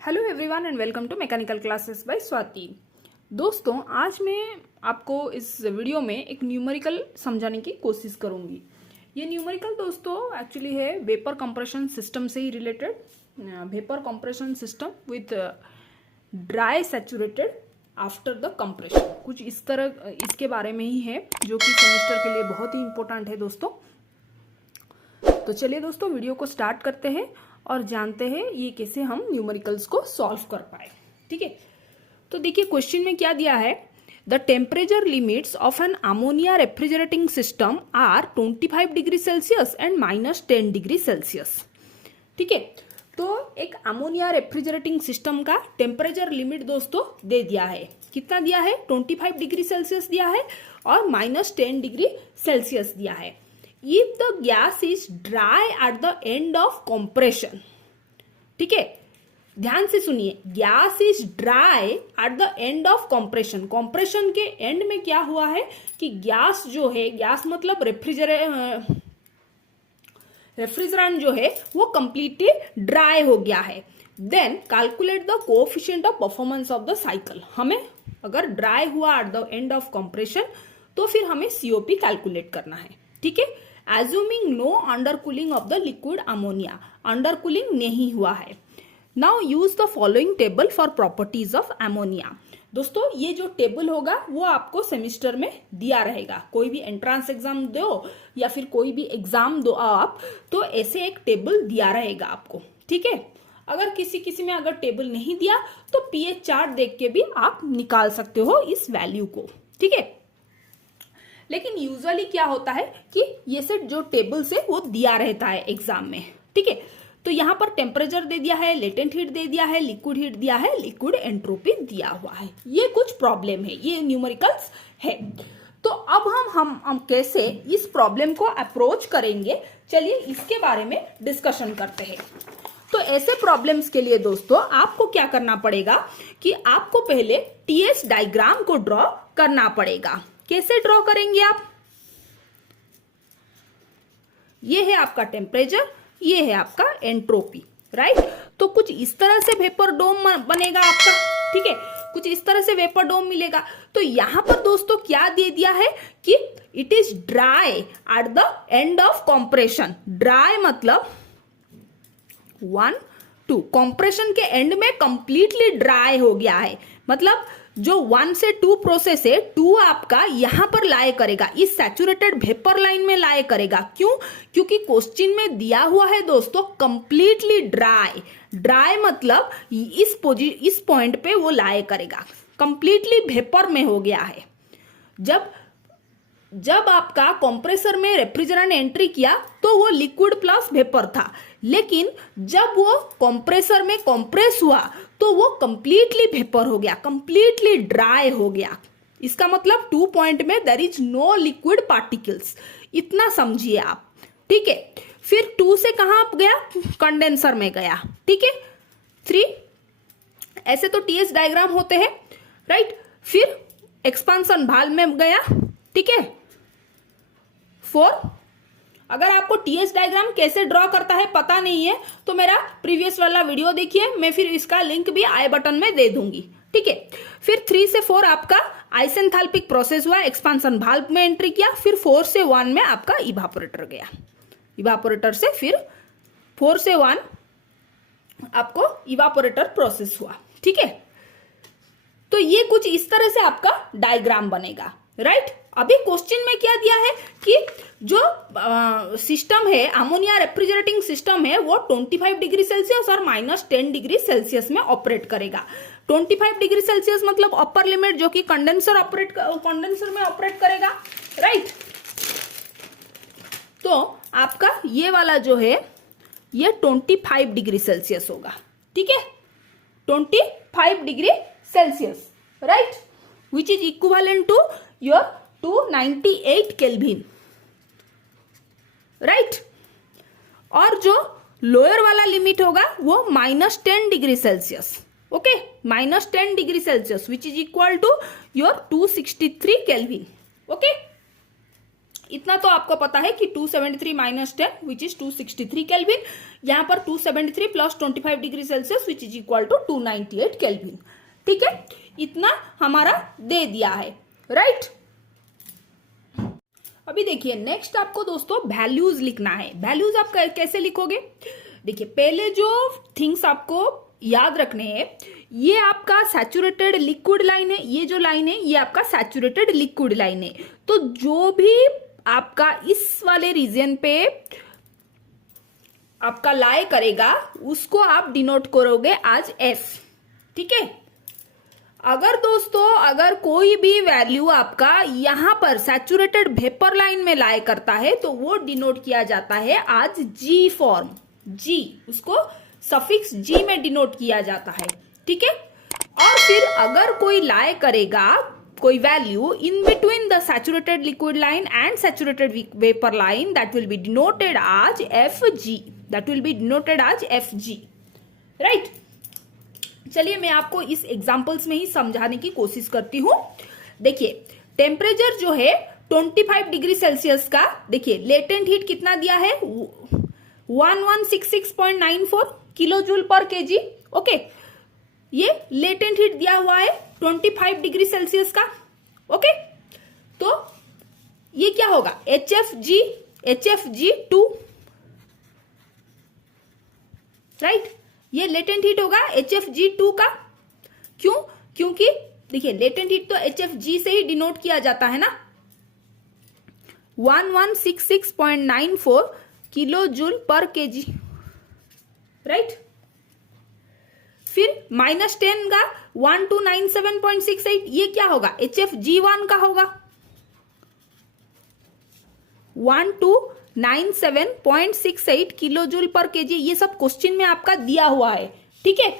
Hello everyone and welcome to mechanical classes by Swati. दोस्तों, आज मैं आपको इस वीडियो में एक न्यूमेरिकल समझाने की कोशिश करूंगी। ये न्यूमेरिकल दोस्तों एक्चुअली है वेपर कंप्रेशन सिस्टम से ही related. Vapour compression system with dry saturated after the compression, कुछ इस तरह इसके बारे में ही है, जो कि सेमेस्टर के लिए बहुत ही इंपॉर्टेंट है दोस्तों। तो चलिए दोस्तों, वीडियो को स्टार्ट करते हैं और जानते हैं ये कैसे हम न्यूमेरिकल्स को सॉल्व कर पाए। ठीक है, तो देखिए क्वेश्चन में क्या दिया है। The temperature limits of an ammonia refrigerating system are 25 degree Celsius and -10 degree Celsius. ठीक है, तो एक अमोनिया रेफ्रिजरेटिंग सिस्टम का टेम्परेचर लिमिट दोस्तों दे दिया है। कितना दिया है? 25 डिग्री सेल्सियस दिया है और -10 डिग्री सेल्सियस दिया है। If the gas is dry at the end of compression, ठीक है, ध्यान से सुनिए, gas is dry eight the end of compression. Compression के एंड में क्या हुआ है कि गैस जो है, गैस मतलब रेफ्रिजरेंट जो है वो कंप्लीटली ड्राई हो गया है। Then calculate the coefficient of performance of the cycle. हमें अगर ड्राई हुआ at the end of compression तो फिर हमें सीओपी कैलकुलेट करना है। ठीक है, assuming no undercooling of the liquid ammonia, undercooling नहीं हुआ है। Now use the following table for properties of ammonia. दोस्तों, ये जो टेबल होगा वो आपको सेमेस्टर में दिया रहेगा। कोई भी एंट्रेंस एग्जाम दो या फिर कोई भी एग्जाम दो आप, तो ऐसे एक टेबल दिया रहेगा आपको। ठीक है, अगर किसी में अगर टेबल नहीं दिया तो पीएच चार्ट देख के भी आप निकाल सकते हो इस वैल्यू को। ठीक है, लेकिन यूजुअली क्या होता है कि ये सेट जो टेबल से वो दिया रहता है एग्जाम में। ठीक है, तो यहाँ पर टेम्परेचर दे दिया है, लेटेंट हीट दे दिया है, लिक्विड हीट दिया है, लिक्विड एंट्रोपी दिया हुआ है। ये कुछ प्रॉब्लम है, ये न्यूमेरिकल्स है। तो अब हम कैसे इस प्रॉब्लम को अप्रोच करेंगे, चलिए इसके बारे में डिस्कशन करते हैं। तो ऐसे प्रॉब्लम्स के लिए दोस्तों आपको क्या करना पड़ेगा कि आपको पहले टीएस डायग्राम को ड्रॉ करना पड़ेगा। कैसे ड्रॉ करेंगे आप? ये है आपका टेम्परेचर, ये है आपका एंट्रोपी, राइट। तो कुछ इस तरह से वेपर डोम बनेगा आपका। ठीक है, कुछ इस तरह से वेपर डोम मिलेगा। तो यहां पर दोस्तों क्या दे दिया है कि it is dry eight the end of compression. Dry मतलब 1 2, कॉम्प्रेशन के एंड में कंप्लीटली ड्राई हो गया है। मतलब जो 1 से 2 प्रोसेस है, 2 आपका यहां पर लाए करेगा, इस सैचुरेटेड वेपर लाइन में लाए करेगा। क्यों? क्योंकि क्वेश्चन में दिया हुआ है दोस्तों कंप्लीटली ड्राई। ड्राई मतलब इस पॉइंट पे वो लाए करेगा, कंप्लीटली वेपर में हो गया है। जब आपका कंप्रेसर में रेफ्रिजरेंट एंट्री किया तो वो लिक्विड प्लस वेपर था, लेकिन जब वो कंप्रेसर में कंप्रेस हुआ तो वो कंप्लीटली वेपर हो गया, कंप्लीटली ड्राई हो गया। इसका मतलब 2 पॉइंट में there is no liquid particles, इतना समझिए आप। ठीक है, फिर 2 से कहां गया? कंडेंसर में गया। ठीक है, 3 ऐसे तो टीएस डायग्राम होते हैं, राइट। फिर एक्सपांशन वाल्व में गया। ठीक है, 4 अगर आपको टीएस डायग्राम कैसे ड्रॉ करता है पता नहीं है तो मेरा प्रीवियस वाला वीडियो देखिए, मैं फिर इसका लिंक भी आई बटन में दे दूंगी। ठीक है, फिर 3 से 4 आपका आइसेंथाल्पिक प्रोसेस हुआ, एक्सपांशन वाल्व में एंट्री किया। फिर 4 से 1 में आपका इवापोरेटर गया, इवापोरेटर से फिर 4 से 1 आपको इवापोरेटर प्रोसेस हुआ। ठीक है, तो ये कुछ इस तरह से आपका डायग्राम बनेगा, राइट। अभी क्वेश्चन में क्या दिया है कि जो सिस्टम है, अमोनिया रेफ्रिजरेटिंग सिस्टम है, वो 25 डिग्री सेल्सियस और -10 डिग्री सेल्सियस में ऑपरेट करेगा। 25 डिग्री सेल्सियस मतलब अपर लिमिट, जो कि कंडेंसर में ऑपरेट करेगा, राइट। तो आपका ये वाला जो है ये 25 डिग्री सेल्सियस होगा। ठीक है, 25 degree Celsius, right, which is equivalent to your 298 Kelvin, right. और जो लोअर वाला लिमिट होगा वो -10 degree Celsius. Okay, -10 degree Celsius which is equal to your 263 Kelvin. Okay, इतना तो आपको पता है कि 273 माइनस 10 विच इज 263 केल्विन, यहाँ पर 273 plus 25 degree Celsius which is equal to 298 Kelvin. ठीक है, इतना हमारा दे दिया है, राइट। अभी देखिए नेक्स्ट आपको दोस्तों वैल्यूज लिखना है। वैल्यूज आप कैसे लिखोगे? देखिए पहले जो थिंग्स आपको याद रखने हैं, ये आपका सैचुरेटेड लिक्विड लाइन है, ये जो लाइन है ये आपका सैचुरेटेड लिक्विड लाइन है। तो जो भी आपका इस वाले रीजन पे आपका लाई करेगा उसको आप डिनोट करोगे आज एफ। ठीक है, अगर दोस्तों अगर कोई भी वैल्यू आपका यहां पर सैचुरेटेड वेपर लाइन में लाई करता है तो वो डिनोट किया जाता है आज जी फॉर्म। जी, उसको सफिक्स जी में डिनोट किया जाता है। ठीक है, और फिर अगर कोई लाई करेगा कोई value in between the saturated liquid line and saturated vapour line, that will be denoted as F G, that will be denoted as F G, right. चलिए मैं आपको इस एग्जांपल्स में ही समझाने की कोशिश करती हूं। देखिए टेम्परेचर जो है 25 डिग्री सेल्सियस का, देखिए लेटेंट हीट कितना दिया है 1166.94 किलो जूल पर केजी। ओके, ये लेटेंट हीट दिया हुआ है 25 डिग्री सेल्सियस का। ओके, तो ये क्या होगा HFG2, राइट। ये लेटेंट हीट होगा HFG2 का। क्यों? क्योंकि देखिए लेटेंट हीट तो HFG से ही डिनोट किया जाता है ना, 1166.94 किलो जूल पर केजी, राइट। फिर -10 का 1297.68, ये क्या होगा HFG1 का होगा 1297.68 किलो जूल पर केजी। ये सब क्वेश्चन में आपका दिया हुआ है। ठीक है,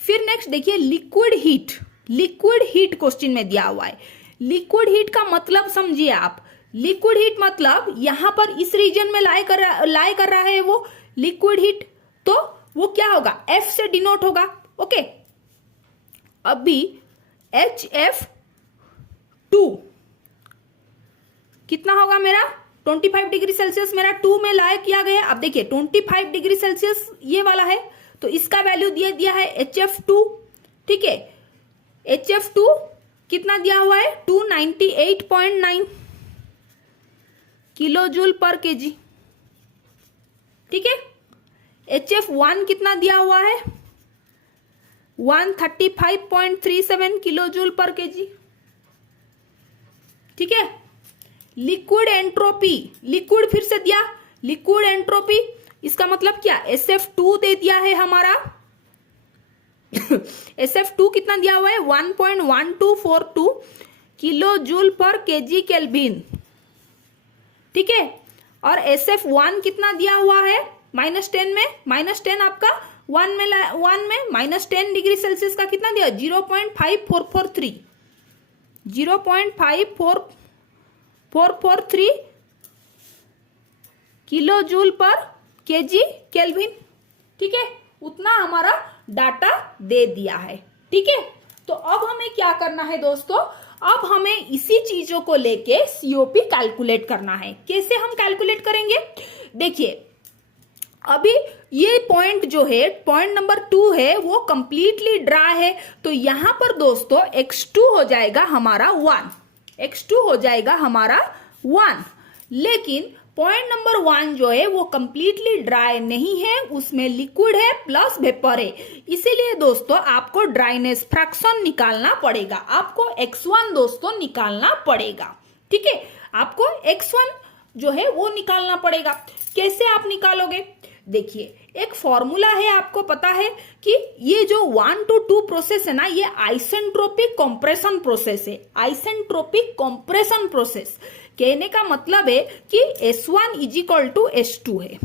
फिर नेक्स्ट देखिए liquid heat. Liquid heat question में दिया हुआ है। लिक्विड हीट का मतलब समझिए आप। लिक्विड हीट मतलब यहां पर इस रीजन में लाई कर रहा है वो लिक्विड हीट, तो वो क्या होगा F से डिनोट होगा। ओके, अभी HF2 कितना होगा मेरा 25 डिग्री सेल्सियस मेरा 2 में लाई किया गया। अब देखिए 25 डिग्री सेल्सियस ये वाला है तो इसका वैल्यू दिया है HF2। ठीक है, HF2 कितना दिया हुआ है 298.9 किलो जूल पर केजी। ठीक है, HF1 कितना दिया हुआ है 135.37 किलो जूल पर केजी। ठीक है, लिक्विड एंट्रोपी, लिक्विड फिर से दिया लिक्विड एंट्रोपी, इसका मतलब क्या SF2 दे दिया है हमारा SF2 कितना दिया हुआ है 1.1242 किलो जूल पर केजी केल्विन। ठीक है, और SF1 कितना दिया हुआ है -10 में, -10 आपका 1 में -10 डिग्री सेल्सियस का कितना दिया 0.5443 0.5443 किलो जूल पर केजी केल्विन। ठीक है, उतना हमारा डाटा दे दिया है। ठीक है, तो अब हमें क्या करना है दोस्तों, अब हमें इसी चीजों को लेके सीओपी कैलकुलेट करना है। कैसे हम कैलकुलेट करेंगे? देखिए अभी ये पॉइंट जो है पॉइंट नंबर 2 है वो कंप्लीटली ड्राई है, तो यहां पर दोस्तों x2 हो जाएगा हमारा 1, x2 हो जाएगा हमारा 1। लेकिन पॉइंट नंबर 1 जो है वो कंप्लीटली ड्राई नहीं है, उसमें लिक्विड है प्लस वेपर है, इसीलिए दोस्तों आपको ड्राइनेस फ्रैक्शन निकालना पड़ेगा। आपको x1 दोस्तों निकालना पड़ेगा। ठीक है, आपको x1 जो है वो निकालना पड़ेगा। कैसे आप निकालोगे? देखिए एक फॉर्मूला है, आपको पता है कि ये जो 1 to 2 प्रोसेस है ना, ये आइसेंट्रोपिक कंप्रेशन प्रोसेस है। आइसेंट्रोपिक कंप्रेशन प्रोसेस कहने का मतलब है कि S1 is equal to S2 है।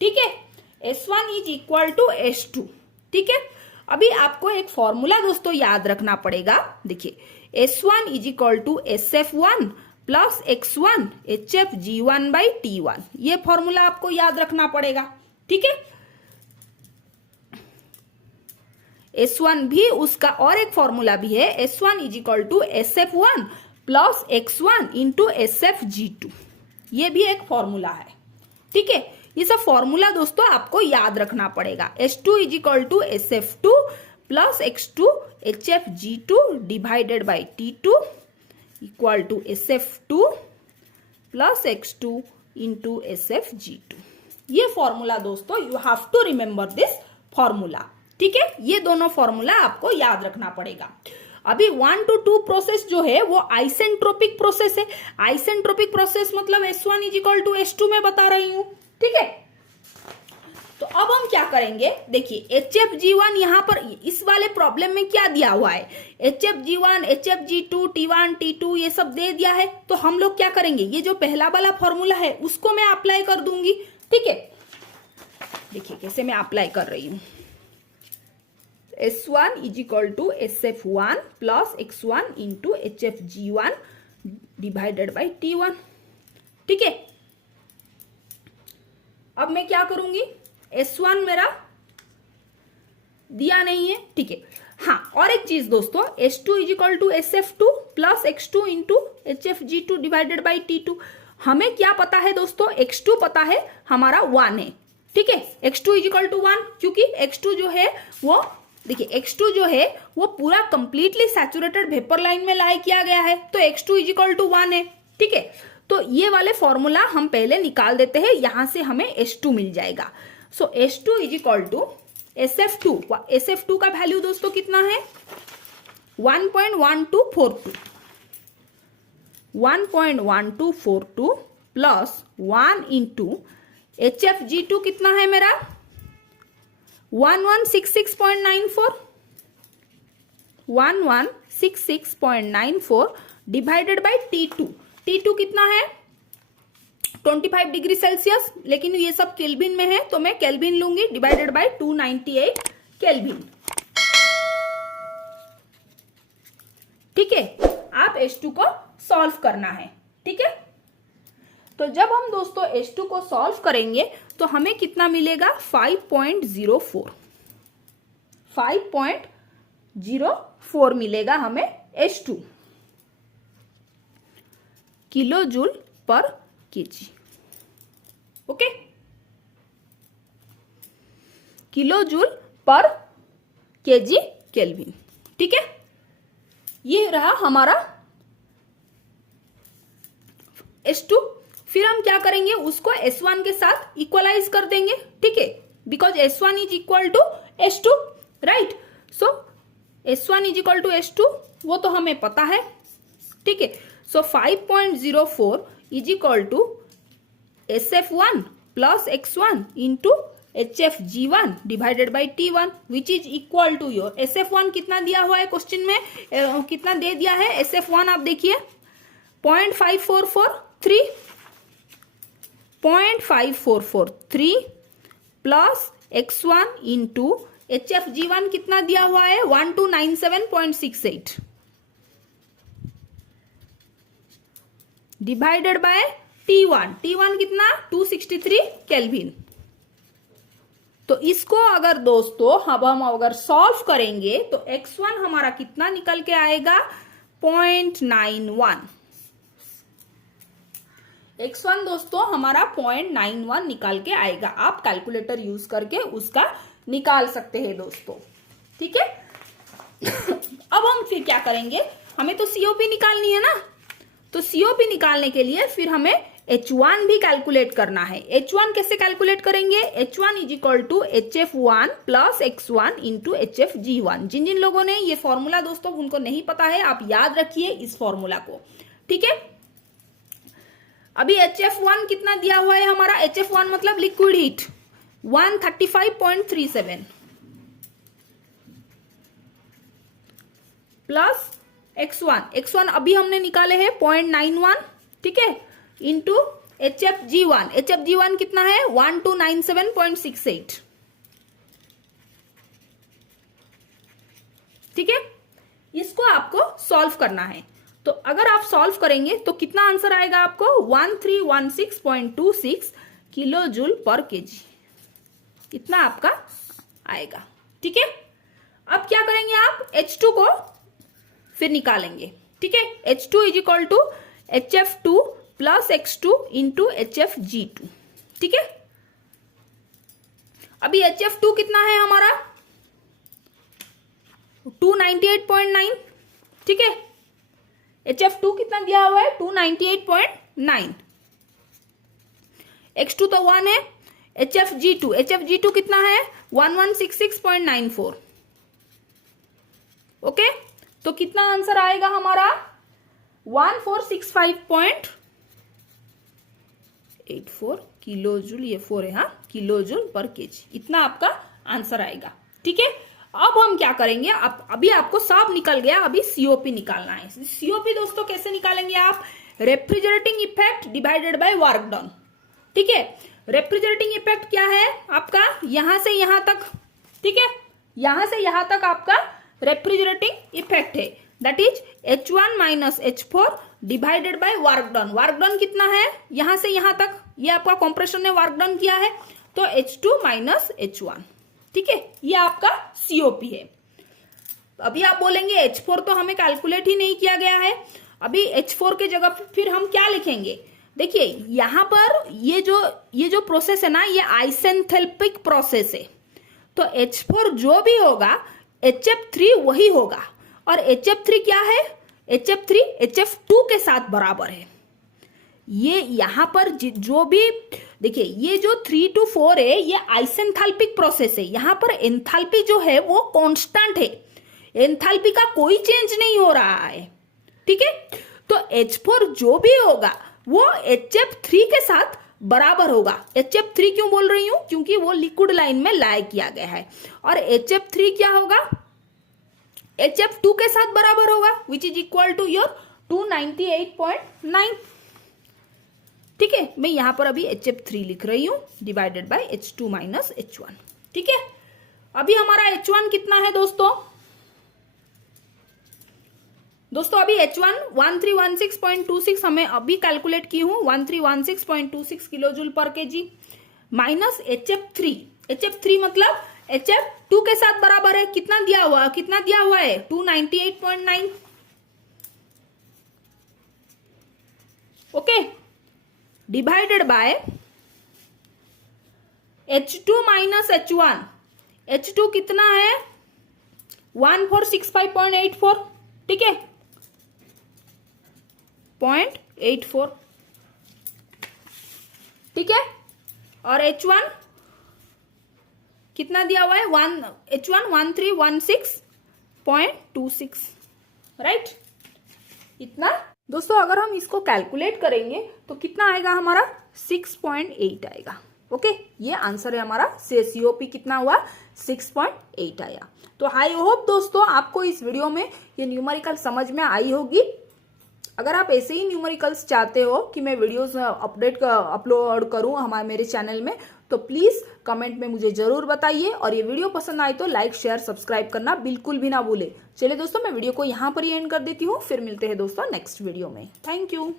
ठीक है, S1 is equal to S2। ठीक है, अभी आपको एक फॉर्मूला दोस्तों याद रखना पड़ेगा। देखिए S1 is equal to SF1 plus x1 HFG1/T1, ये फॉर्मूला आपको याद रखना पड़ेगा। ठीक है, S1 भी उसका और एक फॉर्मूला भी है, S1 is equal to SF1 plus X1 into SFG2, ये भी एक फॉर्मूला है। ठीक है, ये सब फॉर्मूला दोस्तों आपको याद रखना पड़ेगा। H2 is equal to SF2 plus X2 HFG2 divided by T2 equal to SF2 plus X2 into SFG2। ये फॉर्मूला दोस्तों you have to remember this formula. ठीक है, ये दोनों फॉर्मूला आपको याद रखना पड़ेगा। अभी 1 to 2 प्रोसेस जो है वो आइसेंट्रोपिक प्रोसेस है। आइसेंट्रोपिक प्रोसेस मतलब S1 is equal to S2 में बता रही हूं। ठीक है, तो अब हम क्या करेंगे, देखिए HFG1 यहाँ पर इस वाले प्रॉब्लम में क्या दिया हुआ है, HFG1, HFG2, T1, T2 ये सब दे दिया है। तो हम लोग क्या करेंगे, ये जो पहला वाला फॉर्मूला है उसको मैं अप्लाई कर दूंगी। ठीक है, देखिए कैसे मैं अप्लाई कर रही हूं। S1 is equal to SF1 plus X1 into HFG1 divided by T1। ठीक है, अब मैं क्या करूंगी, S1 मेरा दिया नहीं है। ठीक है, हाँ और एक चीज दोस्तों, S2 is equal to SF2 plus X2 into HFG2 divided by T2। हमें क्या पता है दोस्तों, X2 पता है हमारा 1 है। ठीक है, X2 इज इक्वल टू 1, क्योंकि X2 जो है वो देखिए X2 जो है वो पूरा कंप्लीटली सैचुरेटेड वेपर लाइन में लाई किया गया है, तो X2 इज इक्वल टू 1 है। ठीक है, तो ये वाले फॉर्मूला हम पहले निकाल देते हैं, यहां से हमें H2 मिल जाएगा। सो H2 is equal to SF2। SF2 का वैल्यू दोस्तों कितना है, 1.1242 1.1242 प्लस 1 इंटू HFG2 कितना है मेरा 1166.94 1166.94 डिवाइडेड बाई T2। T2 कितना है 25 डिग्री सेल्सियस, लेकिन ये सब केल्विन में है तो मैं केल्विन लूंगी, डिवाइडेड बाई 298 केल्विन। ठीक है, आप H2 को सॉल्व करना है। ठीक है, तो जब हम दोस्तों H2 को सॉल्व करेंगे तो हमें कितना मिलेगा 5.04 मिलेगा हमें H2 किलो जूल पर केजी। ओके, किलो जूल पर केजी केल्विन। ठीक है, ये रहा हमारा H2। फिर हम क्या करेंगे, उसको S1 के साथ इक्वलाइज कर देंगे। ठीक है, because S1 is equal to H2, right. So S1 is equal to H2 वो तो हमें पता है। ठीक है, so 5.04 is equal to SF1 plus X1 into HFG1 divided by T1 which is equal to your SF1 कितना दिया हुआ है क्वेश्चन में, कितना दे दिया है SF1 आप देखिए 0.5443 प्लस X1 इंटू HFG1 कितना दिया हुआ है 1297.68 डिवाइडेड बाय T1 कितना 263 केल्विन। तो इसको अगर दोस्तों हम अगर सॉल्व करेंगे तो X1 हमारा कितना निकल के आएगा 0.91। X1 दोस्तों हमारा 0.91 निकाल के आएगा। आप कैलकुलेटर यूज करके उसका निकाल सकते हैं दोस्तों। ठीक है, अब हम फिर क्या करेंगे, हमें तो COP निकालनी है ना, तो COP निकालने के लिए फिर हमें H1 भी कैलकुलेट करना है। H1 कैसे कैलकुलेट करेंगे, H1 is equal to HF1 plus X1 into HFG1। जिन जिन लोगों ने ये फॉर्मूला दोस्तों उनको नहीं पता है, आप याद रखिए इस फॉर्मूला को। ठीक है, अभी HF1 कितना दिया हुआ है हमारा, HF1 मतलब लिक्विड हीट 135.37 प्लस X1 अभी हमने निकाले हैं 0.91। ठीक है, इंटू HFG1 कितना है 1297.68। ठीक है, इसको आपको सॉल्व करना है। तो अगर आप सॉल्व करेंगे तो कितना आंसर आएगा आपको 1316.26 किलो जूल पर केजी, इतना आपका आएगा। ठीक है, अब क्या करेंगे आप H2 को फिर निकालेंगे। ठीक है। H2 is equal to HF2 plus X2 into HFG2, ठीक है। अभी HF2 कितना है हमारा 298.9, ठीक है। HF2 कितना दिया हुआ है 298.9, X2 तो 1 है, HFG2 कितना है 1166.94, ओके। तो कितना आंसर आएगा हमारा 1465.84 किलो जूल, ये 4 है, हाँ, किलो जूल पर केजी, इतना आपका आंसर आएगा, ठीक है। अब हम क्या करेंगे, अभी आपको साफ निकल गया, अभी सीओपी निकालना है। सीओपी दोस्तों कैसे निकालेंगे आप, refrigerating effect divided by work done, ठीक है। रेफ्रिजरेटिंग इफेक्ट क्या है आपका, यहां से यहां तक, ठीक है, यहां से यहां तक आपका रेफ्रिजरेटिंग इफेक्ट है, that is H1 minus H4 divided by work done. Work done कितना है, यहां से यहां तक, ये आपका कंप्रेशन ने वर्क डन किया है, तो H2 माइनस H1, ठीक है, ये आपका सीओपी है। अभी आप बोलेंगे H4 तो हमें कैलकुलेट ही नहीं किया गया है, अभी H4 के जगह फिर हम क्या लिखेंगे, देखिए यहां पर ये जो प्रोसेस है ना, ये आइसेंथेल्पिक प्रोसेस है, तो H4 जो भी होगा HF3 वही होगा, और HF3 क्या है, HF3 HF2 के साथ बराबर है। ये यहां पर जो भी देखिए, ये जो 3 to 4 है ये आइसेंथैल्पिक प्रोसेस है, यहां पर एंथैल्पी जो है वो कांस्टेंट है, एंथैल्पी का कोई चेंज नहीं हो रहा है, ठीक है। तो H4 जो भी होगा वो HF3 के साथ बराबर होगा। HF3 क्यों बोल रही हूं, क्योंकि वो लिक्विड लाइन में लाया किया गया है, और HF3 क्या होगा HF2 के साथ बराबर होगा, which is equal to your 298.9, ठीक है। मैं यहां पर अभी HF3 लिख रही हूं divided by H2 minus H1, ठीक है। अभी हमारा H1 कितना है दोस्तों अभी H1 1316.26 हमें अभी कैलकुलेट की हूं, 1316.26 किलो जूल पर केजी, माइनस HF3 मतलब HF2 के साथ बराबर है, कितना दिया हुआ है 298.9, okay, divided by H2 minus H1, H2 कितना है 1465.84, ठीक है, 0.84, ठीक है, और H1 कितना दिया हुआ है H1 1316.26, राइट। इतना दोस्तों अगर हम इसको कैलकुलेट करेंगे तो कितना आएगा हमारा 6.8 आएगा, ओके। ये आंसर है हमारा, सीओपी कितना हुआ 6.8 आया। तो आई होप दोस्तों आपको इस वीडियो में ये न्यूमेरिकल समझ में आई होगी। अगर आप ऐसे ही न्यूमेरिकल्स चाहते हो कि मैं वीडियोस अपलोड करूं मेरे चैनल में, तो प्लीज कमेंट में मुझे जरूर बताइए, और ये वीडियो पसंद आए तो लाइक शेयर सब्सक्राइब करना बिल्कुल भी ना भूले। चलिए दोस्तों मैं वीडियो को यहाँ पर ही एंड कर देती हूँ, फिर मिलते हैं दोस्तों नेक्स्ट वीडियो में। Thank you.